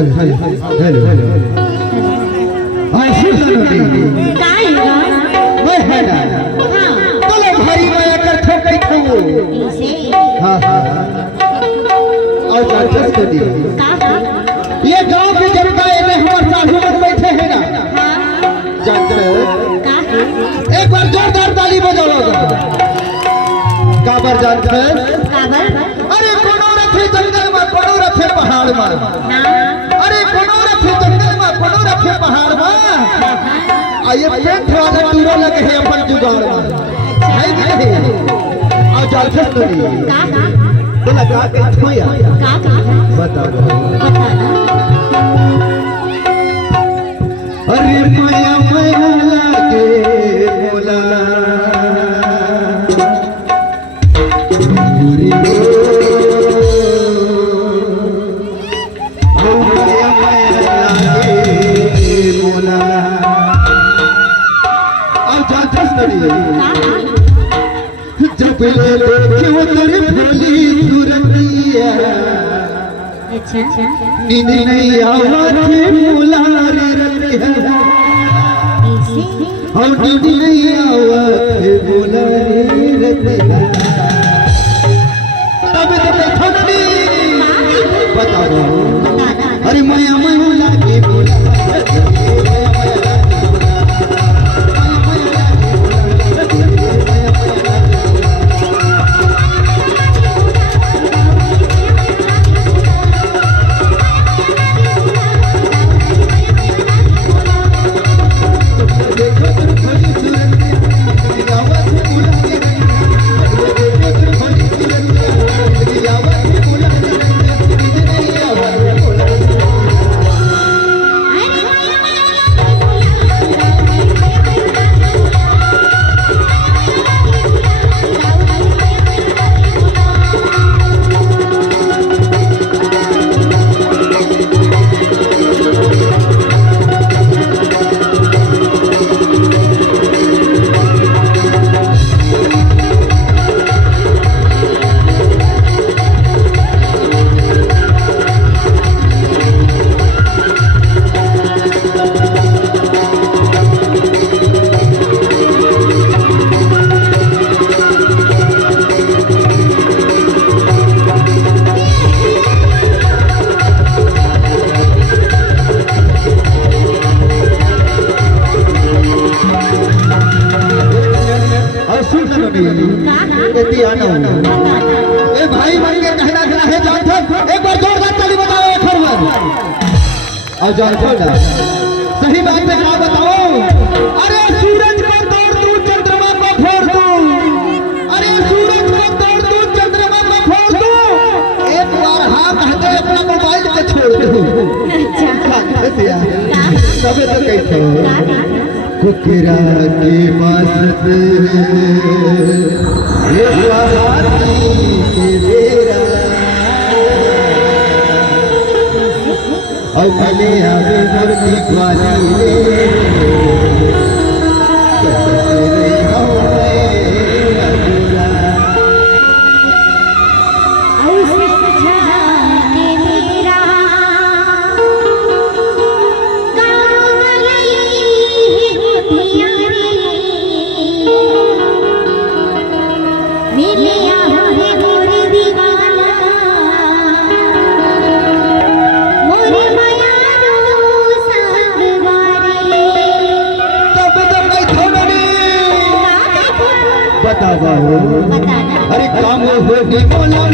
हेलो हां सुन काय ग मैं है ना चलो भाई मैं कर ठोकै खो इसे हां और चाचा को दिया का ये गांव की जनता ने हमारे साधु में बैठे हैं ना चाचा का एक बार जोरदार ताली बजाओ काबर जानते काबर अरे कोनो रथे जंगल में कोनो रथे पहाड़ में ना अरे कोनो रथे जंगल में कोनो रथे पहाड़ में आ ये पेंट वाला टूरो लगे है अपन जुगाड़ में है कि नहीं आ जानते नहीं का बोला का खोया का बता दो अरे माया माया लागे बोला जब क्यों तेरी भोली सूरतिया अच्छा नींद नहीं आवाज़ मुलारे रतिया इसे और नींद नहीं आवाज़ मुलारे रतिया तब तो थकती बताओ अरे माया माया लागे बोला ए भाई बन के कहना खड़ा है जानथो एक बार जोरदार ताली बताओ एक बार और जानथो ना सही बात में क्या बताओ अरे सूरज को तोड़ दूं चंद्रमा को फोड़ दूं अरे सूरज को तोड़ दूं चंद्रमा को फोड़ दूं एक बार हाँ कहते अपना मोबाइल को छोड़ दूं अच्छा तबे तो कहते कुकरा के पास अगले आवे मूर्ति बतावा अरे काम हो बोला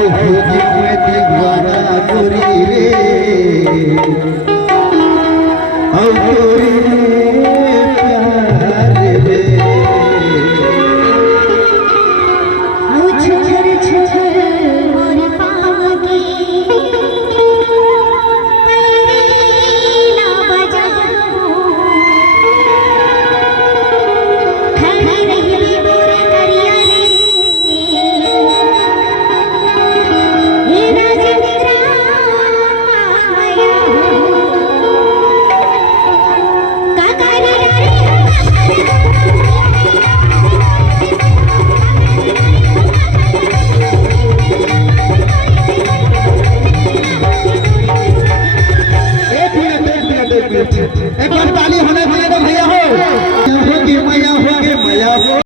होगी मैं दीवाना गोरी रे, औ